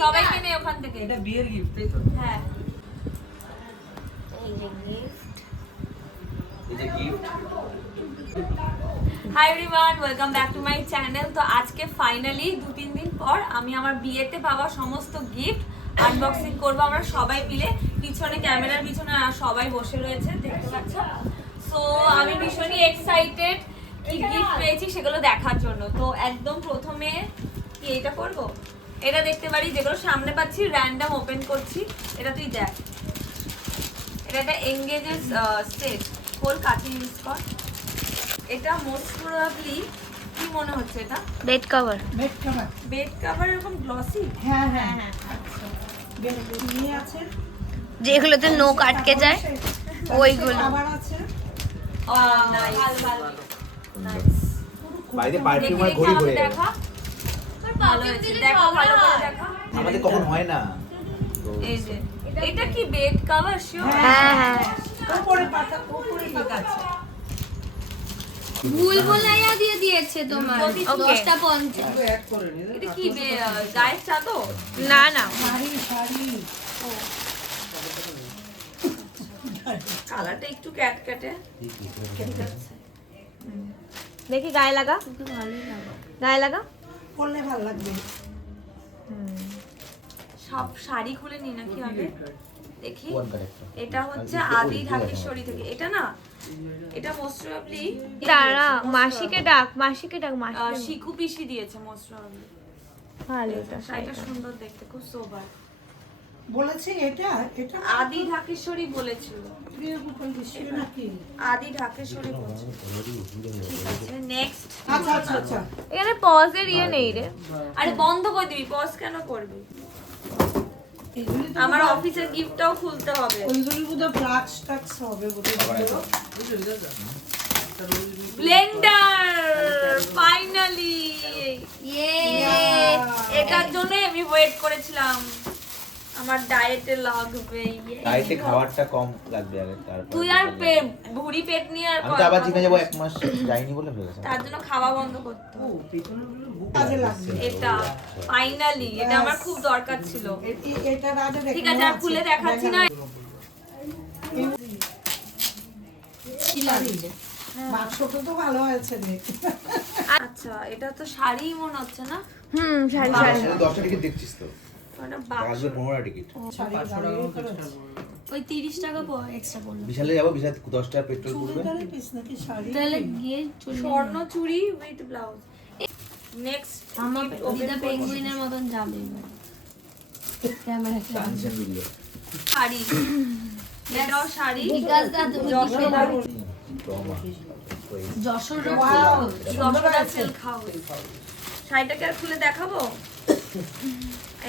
সবাইকে নে ওখান থেকে। এটা বিয়ের গিফট তাই তো? হ্যাঁ এই যে গিফট। এই যে gift. Hi everyone, welcome back to my channel. তো আজকে ফাইনালি 2-3 দিন পর আমি আমার বিয়েতে পাওয়া সমস্ত গিফট আনবক্সিং করব আমরা সবাই মিলে। পিছনে ক্যামেরার পিছনে সবাই বসে রয়েছে, দেখতে পাচ্ছ। সো আমি ভীষণই এক্সাইটেড কি গিফট পেয়েছি সেগুলো দেখার জন্য। তো একদম প্রথমে কি এটা করব, এটা দেখতে পারি, যেগুলো সামনে পাচ্ছি র্যান্ডম ওপেন করছি। এটা তুই দেখ, এটা একটা এঙ্গেজেস সেট, খোল কাছে ইউজ কর। এটা মোস্ট প্রবাবলি কি মনে হচ্ছে, এটা বেড কভার। বেড কভার এরকম গ্লসি। হ্যাঁ হ্যাঁ হ্যাঁ আচ্ছা নিয়ে আছে যেগুলোতে নোক আটকে যায় ওইগুলো। আবার আছে নাইস। বাইরে পারফিউম আর ঘড়ি ঘুরে দেখা ভালো হয়েছে, দেখো ভালো করে দেখা। আমাদের কখন হয় না। এই যে এটা কি বেড কভার? শিওর? হ্যাঁ হ্যাঁ, উপরে পাতা উপরে ঠিক আছে। ভুল বলাইয়া দিয়ে দিয়েছে তোমার। ওকে। 10:50। অ্যাড করে নি এটা কি গায়ের চাদর? না না, শাড়ি কালারটা একটু ক্যাটক্যাটে। দেখি গায়ে লাগা, গায়ে লাগা। পরলে ভালো লাগবে। সব শাড়ি খুলে নি নাকি আগে দেখি। কোন কারেক্টর? এটা হচ্ছে আদি ঢাকেশ্বরী থেকে। এটা না, এটা মোস্ট প্রবাবলি দাঁড়া, মাসিকে ডাক, মাসিকে ডাক, মাসি। শিখু পিসি দিয়েছে মোস্ট প্রবাবলি। ভালো এটা শাড়িটা সুন্দর দেখতে, খুব সোবার। বলেছে এটা এটা আদি ঢাকেশ্বরী বলেছিল। প্রিয় গোপাল বিশ্ব নাকি? আদি ঢাকেশ্বরী বলছে। ঠিক আছে, নেক্সট। আচ্ছা আচ্ছা আচ্ছা এখানে পজের ইয়ে নেই রে। আরে বন্ধ করে দিবি, পজ কেন করবি? এগুলি তো আমার অফিসের গিফটটাও খুলতে হবে। ওইগুলি বোধহয় ফ্লাক্স টাক্স হবে বোধহয়। Blender finally. এটার জন্য আমি ওয়েট করেছিলাম, আমার ডায়েটে লাগবে। ডায়েটে খাবারটা কম লাগবে আগে, তারপর তুই আর ভুড়ি পেট নিয়ে আর আমি তো আবার জিমে যাবো, 1 মাস যাইনি বলে হয়ে গেছে। তার জন্য খাওয়া বন্ধ করতে হবে। কাজে লাগবে এটা ফাইনালি, এটা আমার খুব দরকার ছিল। এটা রাজা দেখে ঠিক আছে, আর খুলে দেখাচ্ছি না। কি লাগছে বাক্সটা তো ভালো হয়েছে রে। আচ্ছা, এটা তো শাড়ি মনে হচ্ছে না? শাড়ি শাড়ি শাড়ি। 10টা টিকিট দেখছিস তো? ওটা বাক্স। আসবে 15টা টিকিট। শাড়ি গাড়ি খরচ ওই 30 টাকা এক্সট্রা পড়লো। বিশালে যাবো, বিশাল 10 টাকা পেট্রোল পড়বে। চুড়িদারে পিস নাকি শাড়ি তাহলে গিয়ে স্বর্ণ চুড়ি উইথ ব্লাউজ। নেক্সট আমার দিদা পেঙ্গুইনের মতন যাবে ক্যামেরা টানছেন দিলে। শাড়ি, এটাও শাড়ি। বিকাশ দা তুমি যশোর রোড দশটা সিল্ক হাউস। শাড়িটাকে আর খুলে দেখাবো?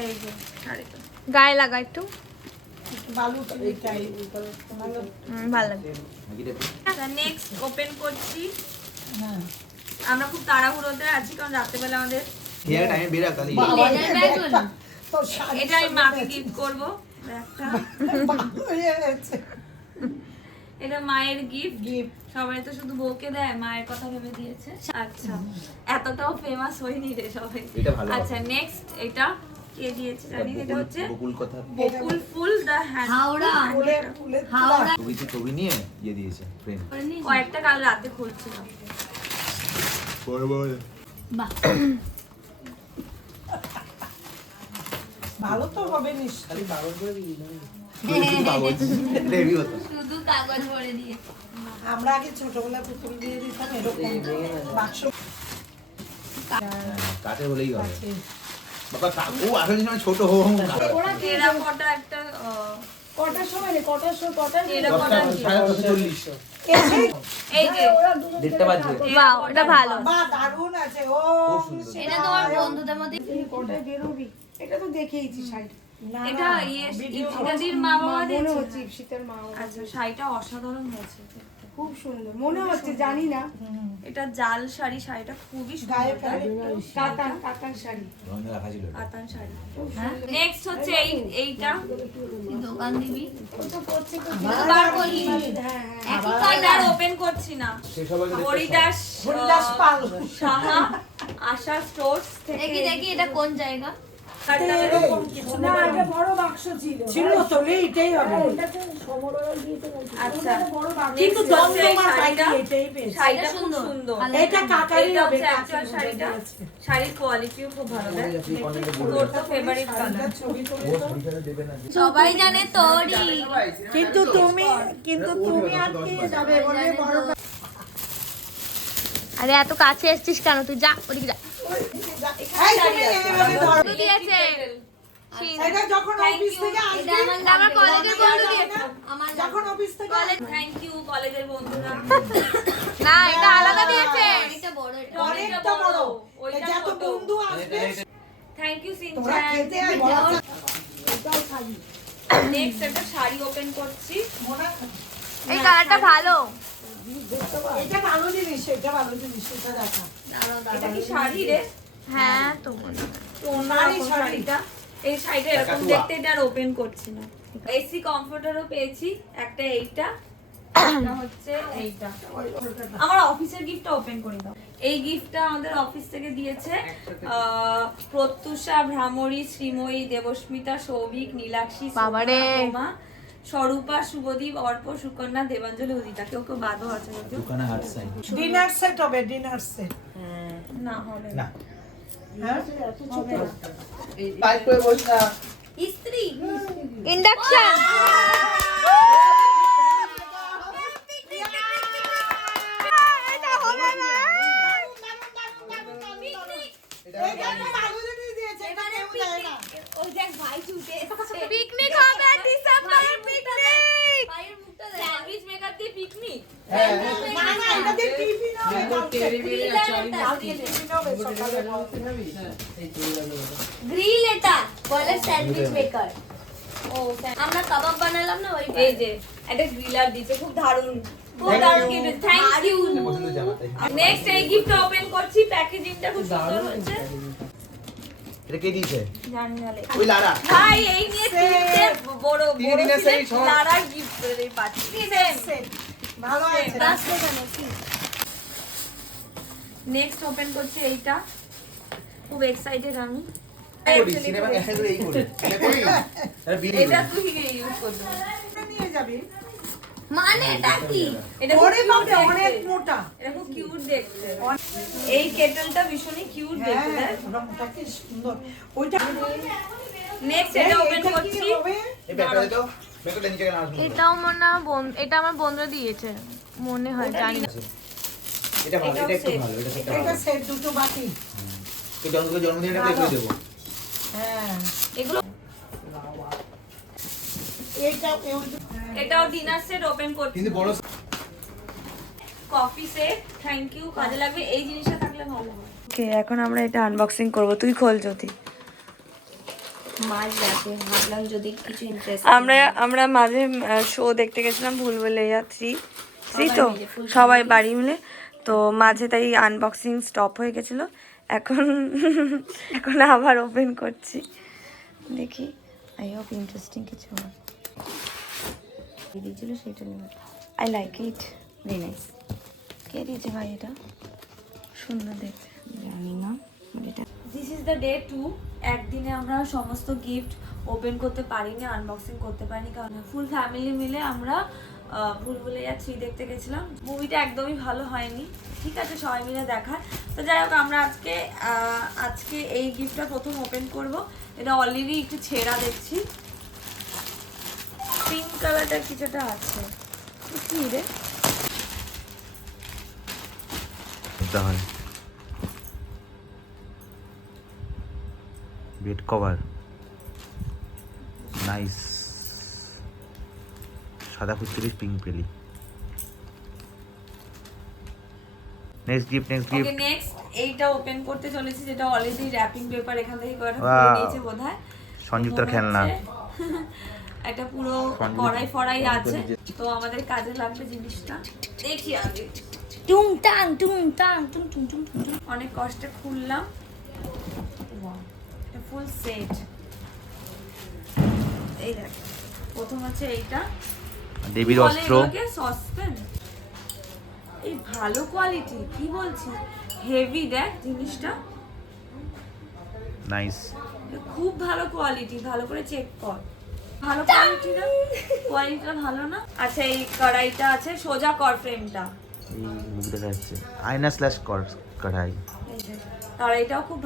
এই যে শাড়িটা গায়ে লাগা একটু বালু টাই ভালো। ভালো লাগে। নেক্সট ওপেন করছি। হ্যাঁ আমরা খুব তাড়াহুড়োতে আছি, কারণ রাত্রেবেলা আমাদের হেয়ার টাইমে বের তাহলে লেজার ব্যাগ হলো। তো শাড়ি এটা আমি মাকে গিফট করবো একটা। ভালো হয়ে গেছে এটা মায়ের গিফট। গিফট সবাই তো শুধু বউকে দেয়, মায়ের কথা ভেবে দিয়েছে। আচ্ছা, এতটাও ফেমাস হয়নি রে সবাই। এটা ভালো। আচ্ছা, নেক্সট এটা কে দিয়েছে জানি? এটা হচ্ছে বকুল কথা বকুল ফুল দা হ্যান্ড। হাওড়া ফুলে ফুলে হাওড়া ছবি নিয়ে দিয়ে দিয়েছে ফ্রেম। কয়েকটা কাল রাতে খুলছিলাম। বাহ, ভালো তো হবে নিশ্চয়ই। রেডি হতো। শুধু কাগজ ভরে দিয়ে। আমরা আগে ছোটবেলায় পুতুল দিয়ে দিতাম এরকম বাক্স কাটে বলেই হবে। বাবা কাকু আসলে সময় ছোট হো টেরাকোটা একটা কটার সময় রে কটার সময় কটার টেরাকোটা কি? 40 এই যে দেড়টা বাজে। বাহ, এটা ভালো। বা দারুণ আছে ও খুব সুন্দর। এটা তোমার বন্ধুদের মধ্যে কোটায় বেরোবি এটা তো দেখেইছি শাড়ি না এটা ইত্যাদির মা বাবা মনে দিয়েছে। হচ্ছে শীতের মা আচ্ছা, শাড়িটা অসাধারণ হয়েছে দেখতে। খুব সুন্দর মনে হচ্ছে জানি না এটা জাল শাড়ি, শাড়িটা খুবই গায়ে সুন্দর। ফেলে কাতান কাতান শাড়ি রঙে রাখা ছিল। কাতান শাড়ি। নেক্সট হচ্ছে এইটা। দোকান দিবি তো করছে তো বার করলি। হ্যাঁ একই এটা কালার। ওপেন করছি না। সে সবাই হরিদাস হরিদাস পাল সাহা আশা স্টোরস থেকে। দেখি দেখি এটা কোন জায়গা? না, এটা বড় বাক্স ছিল তো এটাই হবে। আচ্ছা কিন্তু দমদমার বাইরে এটাই বেশ। শাড়িটা খুব সুন্দর। এটা কাকারই এটা হবে, হচ্ছে actual শাড়িটা। শাড়ির কোয়ালিটিও খুব ভালো দেয়। তোর তো ফেভারিট কালার। ছবি তুলে তো। সবাই জানে তোরই। কিন্তু তুমি আর কে যাবে বলে বড় আরে এত কাছে এসেছিস কেন, তুই যা ওদিকে যা। এই তুমি এভাবে ধরো। বন্ধু দিয়েছে এটা যখন অফিস থেকে আসবে, আমার কলেজের বন্ধু দিয়েছে। যখন অফিস থেকে থ্যাংক ইউ কলেজের বন্ধুরা। না এটা আলাদা দিয়েছে। অনেকটা বড়, ওইটা যত ছোট। বন্ধু আসবে থ্যাংক ইউ তোমরা সিনচান। খেতে আর বড় এটাও খাবি। নেক্সট একটা শাড়ি ওপেন করছি। এই কালারটা ভালো। এটা ভালো জিনিস, এটা ভালো জিনিস, এটা দেখা। এটা কি শাড়ি রে? হ্যাঁ তো মনে হয়। তো অন্যরকম শাড়িটা। এই শাড়িটা এরকম দেখতে, এটা আর ওপেন করছি না। এসি কমফোর্টারও পেয়েছি একটা, এইটা এটা হচ্ছে এইটা। আমার অফিসের গিফটটা ওপেন করে দাও। এই গিফটটা আমাদের অফিস থেকে দিয়েছে প্রত্যুষা, ভ্রামরী, শ্রীময়ী, দেবস্মিতা, সৌভিক, নীলাক্ষী, বাবারে। সোমা, স্বরূপা, শুভদীপ, অর্প, সুকন্যা, দেবাঞ্জলি, উদিতা। কেউ কেউ বাদও আছে যদিও। দোকানে হাট সাইড ডিনার সেট হবে, ডিনার সেট। না হবে না না। হ্যাঁ হবে না। পাইপ করে বস না ইস্ত্রি। ইন্ডাকশন। পিকনিক হবে ডিসেম্বরে, পিকনিক। স্যান্ডউইচ মেকার দিয়ে পিকনিক। হ্যাঁ না না, এটা দিয়ে টিফিন হবে, টিফিন হবে সকালে। গ্রিল এটা বলে স্যান্ডউইচ মেকার। ও আমরা কাবাব বানালাম না ওই। এই যে একটা গ্রিলার দিয়েছে, খুব দারুণ, খুব দারুণ গিফট। Thank you. পছন্দ জামাতে নেক্সট এই গিফট ওপেন করছি। প্যাকেজিংটা খুব সুন্দর হয়েছে। এটা কে দিয়েছে জানি না লে। ওই লারা ভাই এই নিয়ে তিনটে বড় তিন বড় দিনের সেই সব। লারা গিফট করে পাচ্ছি। সেম। সেট ভালো আছে। নেক্সট ওপেন করছি এইটা। খুব এক্সাইটেড আমি। করি সিনেমা দেখা করে এই করি এটা করি এটা বিড়ি এটা তুই ইউজ করতে নিয়ে যাবি। মানে এটা কি? এটা ওরে খুব বাবা, cute অনেক দেখতে। মোটা। এটা খুব কিউট দেখতে। এই কেটেলটা ভীষণই কিউট হ্যাঁ দেখতে। রংটা কি সুন্দর। ওইটা নেক্সট এটা ওপেন এটা কি করছি। হবে? এই ব্যাগটা দে তো ব্যাগটা নিচে কেন আসবে এটাও মনে হয় এটা আমার বন্ধুরা দিয়েছে মনে হয়, জানি না। এটা ভালো এটা একটু ভালো এটা এটা ভালো সেট দুটো বাকি। তো জন্মদিনে এটা করে দেবো হ্যাঁ এগুলো এইটা এটাও ডিনার সেট ওপেন করছি। কিন্তু বড় কফি সেট। থ্যাংক ইউ, কাজে লাগবে। এই জিনিসটা থাকলে ভালো হয়। ওকে, এখন আমরা এটা আনবক্সিং করব। তুই খোল যদি। মাছ রাতে ভাবলাম যদি কিছু ইন্টারেস্ট। আমরা মাঝে শো দেখতে গেছিলাম ভুলভুলাইয়া 3 তো সবাই বাড়ি মিলে, তো মাঝে তাই আনবক্সিং স্টপ হয়ে গেছিল। এখন আবার ওপেন করছি, দেখি। আই হোপ ইন্টারেস্টিং কিছু হয়। দিয়েছিল সেটা নেবে। I like it, very nice. কে দিয়েছে ভাই এটা? সুন্দর দেখতে, জানি না। This is the day 2। একদিনে আমরা সমস্ত গিফট ওপেন করতে পারিনি, আনবক্সিং করতে পারিনি, কারণ ফুল ফ্যামিলি মিলে আমরা ভুলভুলাইয়া 3 দেখতে গেছিলাম। মুভিটা একদমই ভালো হয়নি, ঠিক আছে, সবাই মিলে দেখার। তো যাই হোক, আমরা আজকে এই গিফটটা প্রথম ওপেন করব। এটা অলরেডি একটু ছেঁড়া দেখছি। পিঙ্ক কালারটা কিছুটা আছে, কি রে? এটা হয় বেড কভার নাইস সাদা কুচকুরি পিঙ্ক পেলি নেক্সট গিফট ওকে, নেক্সট এইটা ওপেন করতে চলেছি, যেটা অলরেডি র্যাপিং পেপার এখান থেকে করা Wow! খুলে নিয়েছে বোধহয়। সংযুক্তার খেলনা এটা পুরো কড়াই ফড়াই আছে, তো আমাদের কাজে লাগবে জিনিসটা। দেখি আগে। টুং টাং টুং টাং টুং টুং টুং টুং। অনেক কষ্টে খুললাম। এটা ফুল সেট। এই দেখ, প্রথম হচ্ছে এইটা দেবীর অস্ত্র সসপেন। এই ভালো কোয়ালিটি, কি বলছি, হেভি দেখ জিনিসটা। নাইস খুব ভালো কোয়ালিটি, ভালো করে চেক কর। ভালো কোয়ালিটি না? কোয়ালিটিটা ভালো না? আচ্ছা এই কড়াইটা আছে, সোজা কর ফ্রেমটা। এই মুখ দেখা যাচ্ছে আয়না স্ল্যাশ কড়াই। এই যে কড়াইটাও খুব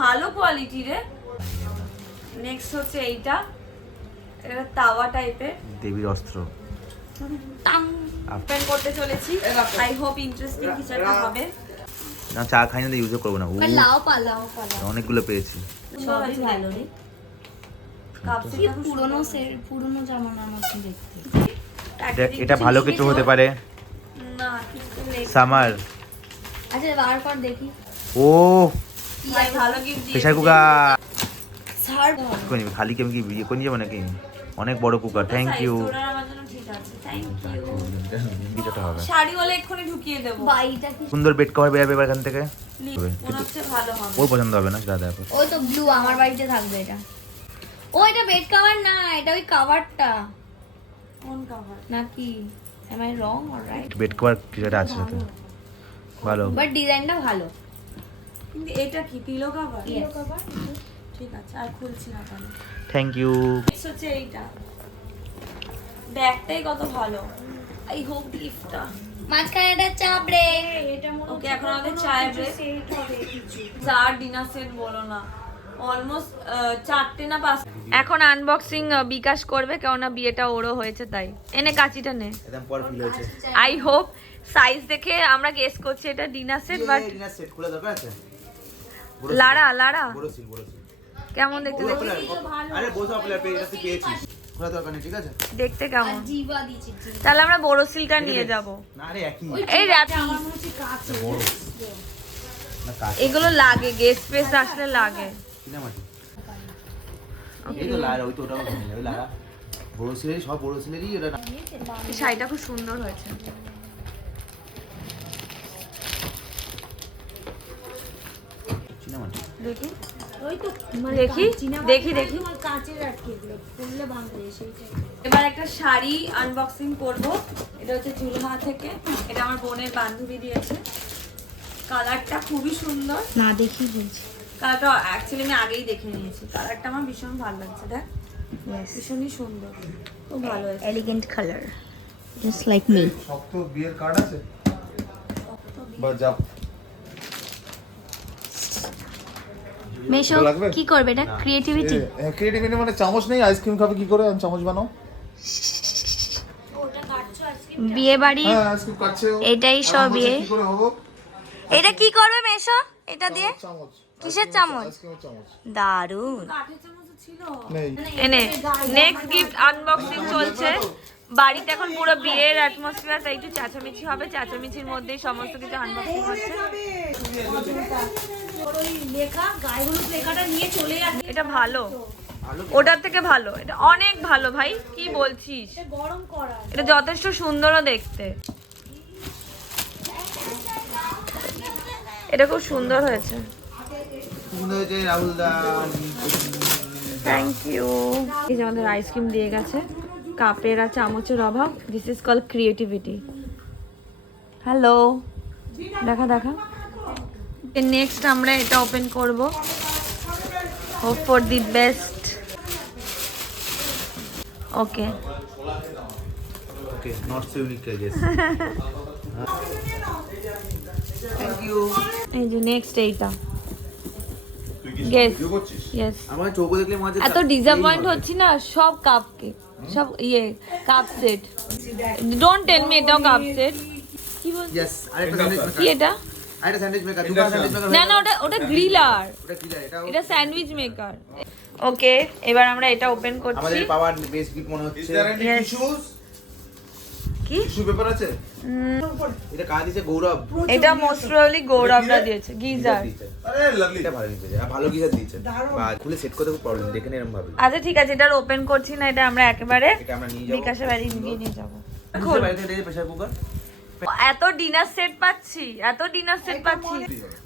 ভালো কোয়ালিটি রে। নেক্সট হচ্ছে এইটা, এটা তাওয়া টাইপের দেবীর অস্ত্র। ওপেন করতে চলেছি। আই হোপ ইন্টারেস্টিং কিছু একটা হবে। না চা খাই না, ইউজও করবো না। লাও পালাও অনেকগুলো পেয়েছি। সবই ভালো রে। কাপ কি সেটটা খুব পুরনো জামানার মতো দেখতে। এটা ভালো কিছু হতে পারে। না কিছু নেই। সামার। আচ্ছা বার কর দেখি। ও ভাই ভালো গিফট দিয়েছি। Pressure cooker. ছাড় কোন খালি কি আমি কি বিয়ে করে যাবো নাকি? অনেক বড় কুকার, থ্যাংক ইউ। তোর আর আমার জন্য ঠিক আছে, থ্যাংক ইউ। দিতে হবে। শাড়ি হলে এক্ষুনি ঢুকিয়ে দেবো। বাইটা কি সুন্দর বেড কভার বেরোবে এবার এখান থেকে। মনে হচ্ছে ভালো হবে। ওর পছন্দ হবে না দাদা। ওই তো ব্লু, আমার বাড়িতে থাকবে এটা। ও এটা বেড কভার না, এটা ওই কভারটা কোন কভার? নাকি? Am I wrong or right? Bed cover কিছুটা আছে সাথে, ভালো। বাট ডিজাইনটা ভালো। কিন্তু এটা কি পিলো কভার? Yes. কভার ঠিক আছে, আর খুলছি না তাহলে। Thank you. নেক্সট হচ্ছে এইটা, ব্যাগটাই কত ভালো। আই হোপ গিফটটা। মাঝখানে এটা চাপ রে। ওকে এখন আমাদের চায়ের ব্রেক। চার ডিনার সেট বলো না, অলমোস্ট 4টে না 5। এখন আনবক্সিং বিকাশ করবে, কেননা বিয়েটা ওরও হয়েছে তাই। এনে কাঁচিটা নে। একদম পর ফিল হয়েছে। আই হোপ সাইজ দেখে আমরা গেস করছি এটা dinner set, but dinner set খোলা দরকার আছে। লাড়া বড় সিল। কেমন দেখতে? দেখি আরে বসো আপনি এটা তুই পেয়েছিস। খোলা দরকার নেই, ঠিক আছে? দেখতে কেমন? জিবা দিয়েছি। তাহলে আমরা বড় সিলটা নিয়ে যাব। না রে একই। এই র্যাপি বড় না কাজ। এগুলো লাগে, গেস্ট ফেস্ট আসলে লাগে। কিনা মাটি। এই তো লাড়া, ওই তো ওটাও কিনে যাবে লাড়া। বড় সিলেরই সব বড় সিলেরই ওটা। এই শাড়িটা খুব সুন্দর হয়েছে। কিনা মাটি। দেখি ওই তো দেখি তোমার কাঁচের আটকে দিল, খুললে ভাঙবে সেইটা। এবার একটা শাড়ি আনবক্সিং করব। এটা হচ্ছে জুলহা থেকে, এটা আমার বোনের বান্ধবী দিয়েছে। কালারটা খুবই সুন্দর। না দেখি বলছি। কালারটা অ্যাকচুয়ালি আমি আগেই দেখে নিয়েছি। কালারটা আমার ভীষণ ভালো লাগছে, দেখ ভীষণই সুন্দর, খুব ভালো হয়েছে। Elegant colour, just like me. শক্ত বিয়ের কার্ড আছে বা যা মেশো লাগবে? কি করবে এটা? ক্রিয়েটিভিটি। ক্রিয়েটিভিটি মানে চামচ নেই, আইসক্রিম খাবে কি করে? আমি চামচ বানাও। বিয়ে বাড়ি হ্যাঁ আইসক্রিম কাটছে ও। এটাই সব বিয়ে। কি করে হবো? এটা কি করবে মেশো? এটা দিয়ে চামচ। কিসের চামচ? আইসক্রিমের চামচ কাঠের দারুন। চামচও ছিল। নেই। এনে নেক্সট গিফট আনবক্সিং চলছে। বাড়িতে এখন পুরো বিয়ের অ্যাটমসফিয়ার, তাই একটু চেঁচামেচি হবে। চেঁচামেচির মধ্যেই সমস্ত কিছু আনবক্সিং হচ্ছে। এটা ভালো, ওটার থেকে ভালো। এটা অনেক ভালো ভাই, কি বলছিস? এটা যথেষ্ট সুন্দরও দেখতে। এটা খুব সুন্দর হয়েছে, সুন্দর হয়েছে রাহুল দা। Thank you. এই যে আমাদের আইসক্রিম দিয়ে গেছে, কাপের আর চামচের অভাব। This is call creativity. Hello, দেখা নেক্সট আমরা এটা ওপেন করব। Hope for the best. Okay okay, not so unique I guess. Thank you. এই যে নেক্সট এইটা গেস। ইয়েস, আমার চৌকো দেখলে মনে হচ্ছে এত ডিসঅ্যাপয়েন্ট হচ্ছি না। সব কাপ কেক, সব cup set. Don't tell me এটাও কাপ সেট। কি বল? ইয়েস, আরেকটা স্যান্ডউইচ মেকার। কি এটা? আরেকটা স্যান্ডউইচ মেকার, দুটো স্যান্ডউইচ মেকার। না ওটা গ্রিলার, ওটা কি যায়? এটা স্যান্ডউইচ মেকার। ওকে, এবার আমরা এটা ওপেন করছি। আমাদের পাওয়ার বেস্ট গিফট মনে হচ্ছে। Yes. কি টিস্যু পেপার আছে? এটা কাজ দিয়েছে গৌরব। এটা মোস্ট প্রবাবলি গৌরবরা দিয়েছে। গিজার। আরে লাভলি। এটা ভালো দিয়েছে, ভালো গিজার দিয়েছে। বা খুলে সেট করতে খুব প্রবলেম, দেখে নে এরকম ভাবে। আচ্ছা ঠিক আছে, এটা ওপেন করছি না, এটা আমরা একেবারে এটা আমরা নিয়ে যাবো। বিকাশে বাড়ি নিয়ে যাবো। খুলে বাড়িতে এটা প্রেসার কুকার। এত ডিনার সেট পাচ্ছি,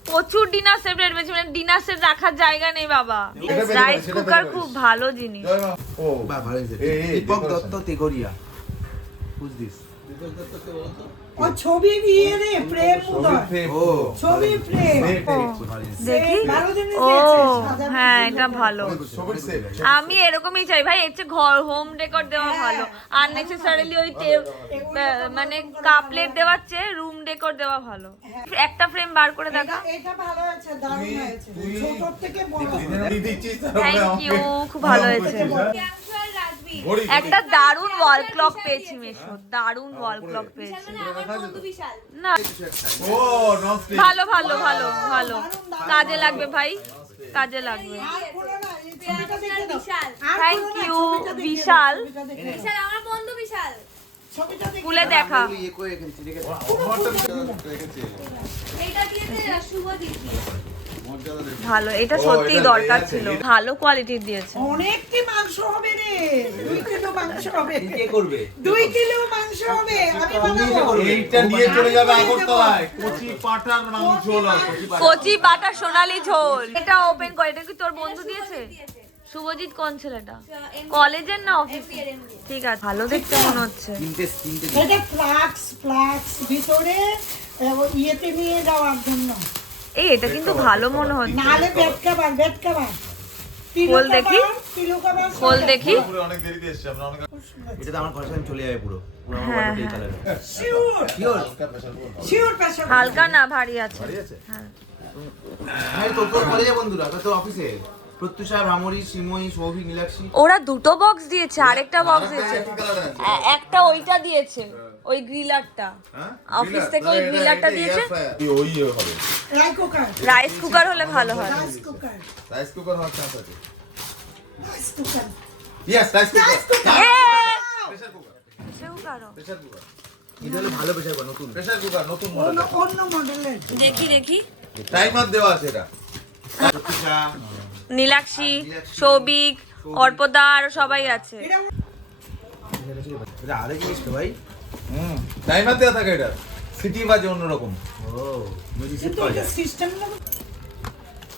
প্রচুর ডিনার সেট রয়েছে। মানে ডিনার সেট রাখার জায়গা নেই বাবা। রাইস কুকার খুব ভালো জিনিস। জয় মা। ও বাহ, ভালো হয়েছে। এই, Dipak decoration. Dutta তেগরিয়া। Who's this? ও ছবি নিয়ে রে প্রেম উদয় ও ছবি প্রেম দেখি ভালো জিনিস ও দিয়েছে, সাজানো হ্যাঁ জিনিস এটা ভালো সবুজ সেট আমি এরকমই চাই ভাই এর চেয়ে ঘর হোম ডেকোর দেওয়া ভালো আননেসেসারিলি ওই মানে কাপ প্লেট দেওয়ার চেয়ে রুম ডেকোর দেওয়া ভালো একটা ফ্রেম বার করে দেখা এটা ভালো আছে, দারুণ হয়েছে ছোট থেকে বড় দিচ্ছিস থ্যাংক ইউ খুব ভালো হয়েছে একটা দারুন ওয়াল ক্লক পেয়েছি মেশো দারুন ওয়াল ক্লক পেয়েছি না ও নস্টিক ভালো ভালো ভালো ভালো কাজে লাগবে ভাই কাজে লাগবে আর কোনো না, এই ছবিটা দেখে দাও। আর থ্যাংক কোনো না, ইউ ছবিটা দেখে বিশাল দাও, ছবিটা দেখে দাও। আমার বন্ধু বিশাল ছবিটা দেখে খুলে দেখা ইয়ে করে রেখেছি ঠিক আছে এইটা দিয়েছে শুভজিৎ ভালো এটা সত্যি দরকার ছিল ভালো কোয়ালিটির দিয়েছে অনেকটি মাংস হবে রে 2 কিলো মাংস হবে কে করবে 2 কিলো মাংস হবে আমি বানাবো এইটা নিয়ে চলে যাবে আগরতলায় কচি পাটার মাংস হলো কচি বাটা সোনালী ঝোল এটা ওপেন করে এটা কি তোর বন্ধু দিয়েছে শুভজিৎ কোন ছেলেটা কলেজের না অফিস ঠিক আছে ভালো দেখতে মনে হচ্ছে তিনটে এটা ফ্লাক্স ভিতরে ইয়েতে নিয়ে যাওয়ার জন্য এই এটা কিন্তু ভালো মনে হচ্ছে নালে বেড কভার খোল দেখি। পিলো কভার খোল দেখি পুরো অনেক দেরিতে এসেছে আমরা অনেক এটা তো আমার ঘরের সামনে চলে যাবে পুরো পুরো আমার হ্যাঁ, বাড়িতে এই হ্যাঁ। কালার শিওর শিওর পাশে হালকা না ভারী আছে হ্যাঁ হ্যাঁ তোর কলেজে বন্ধুরা তোর অফিসে প্রত্যুষা ভ্রামরী শ্রীময়ী সৌভিক নীলাক্ষী ওরা দুটো বক্স দিয়েছে আরেকটা বক্স দিয়েছে কি কালার আছে একটা ওইটা দিয়েছে ওই গ্রিলারটা হ্যাঁ অফিস থেকে ওই গ্রিলারটা দিয়েছে ওই হবে রাই কুকার রাইস কুকার হলে ভালো হয় রাইস কুকার রাইস কুকার হওয়ার চান্স আছে rice cooker yes rice cooker pressure cooker সেও কারো প্রেসার কুকার এটা হলো ভালো প্রেসার নতুন প্রেসার কুকার নতুন অন্য মডেল অন্য মডেলের দেখি দেখি টাইমার দেওয়া আছে এটা প্রত্যুষা নীলাক্ষী সৌভিক অর্পদা আর সবাই আছে এটা এটা আরেক জিনিস তো ভাই টাইমার দেওয়া থাকে এটা সিটি বাজে অন্যরকম ও মিউজিক সেট কিন্তু পাওয়া এটা যায় সিস্টেম না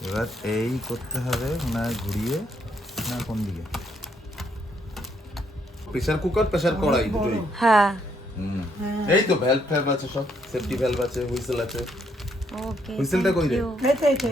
এবার এই করতে হবে না ঘুরিয়ে না কোন দিকে প্রেসার কুকার প্রেসার কড়াই দুটোই হ্যাঁ এই তো ভ্যালভ ফ্যালভ আছে সব সেফটি ভ্যালভ আছে হুইসেল আছে ওকে হুইসেলটা কই রে এটা